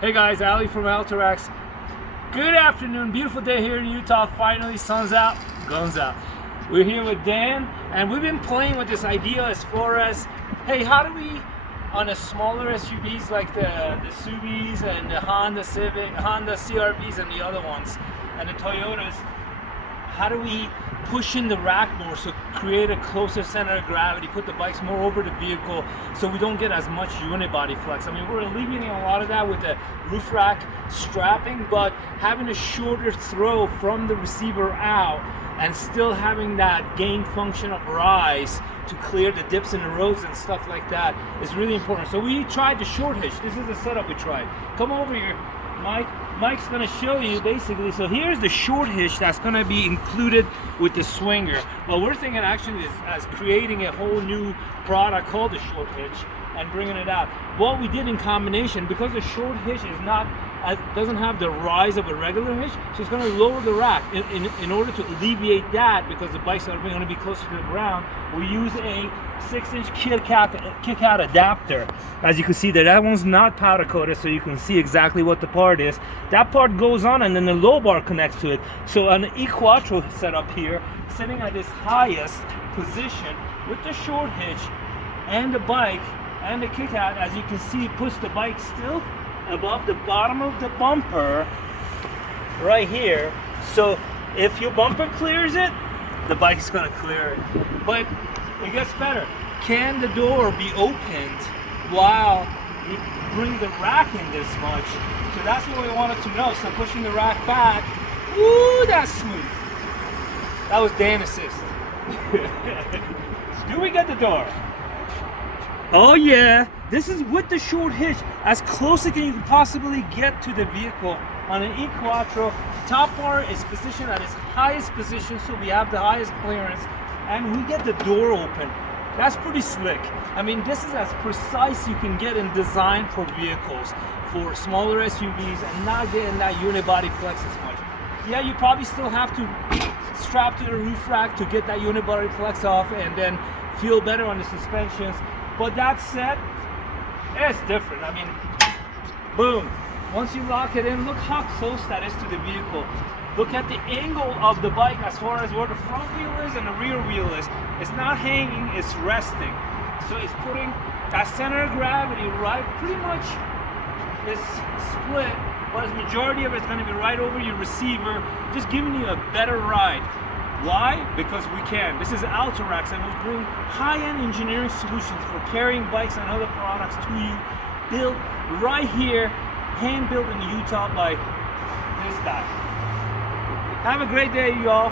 Hey guys, Ali from Alta. Good afternoon, beautiful day here in Utah. Finally, sun's out, guns out. We're here with Dan, and we've been playing with this idea as far as, hey, how do we, on a smaller SUVs like the Subis and the Honda Civic, Honda CRVs and the other ones, and the Toyotas, how do we push in the rack more, so create a closer center of gravity, put the bikes more over the vehicle so we don't get as much unibody flex. I mean, we're alleviating a lot of that with the roof rack strapping, but having a shorter throw from the receiver out and still having that gain function of rise to clear the dips in the roads and stuff like that is really important. So we tried the short hitch. This is the setup we tried. Come over here, Mike. Mike's gonna show you basically. So here's the short hitch that's gonna be included with the swinger. Well, we're thinking actually as creating a whole new product called the short hitch and bringing it out. What we did in combination, because the short hitch is not, doesn't have the rise of a regular hitch, so it's going to lower the rack. In order to alleviate that, because the bikes are going to be closer to the ground, we use a 6-inch Kickout adapter. As you can see there, that one's not powder coated, so you can see exactly what the part is. That part goes on, and then the low bar connects to it. So an E-QUATTRO setup here, sitting at this highest position with the short hitch and the bike and the Kickout, as you can see, puts the bike still above the bottom of the bumper right here. So if your bumper clears it, the bike's gonna clear it. But it gets better. Can the door be opened while you bring the rack in this much? So that's what we wanted to know. So pushing the rack back, ooh, that's smooth. That was Dan assist. Do we get the door? Oh yeah, this is with the short hitch, as close as you can possibly get to the vehicle on an E-QUATTRO. Top bar is positioned at its highest position, so we have the highest clearance, and we get the door open. That's pretty slick. I mean, this is as precise you can get in design for vehicles, for smaller SUVs, and not getting that unibody flex as much. Yeah, you probably still have to strap to the roof rack to get that unibody flex off and then feel better on the suspensions. But that said, it's different. I mean, boom. Once you lock it in, look how close that is to the vehicle. Look at the angle of the bike as far as where the front wheel is and the rear wheel is. It's not hanging, it's resting. So it's putting that center of gravity right, pretty much is split, but the majority of it's going to be right over your receiver, just giving you a better ride. Why? Because we can. This is Alta, and we bring high-end engineering solutions for carrying bikes and other products to you, built right here, hand-built in Utah by this guy. Have a great day, y'all.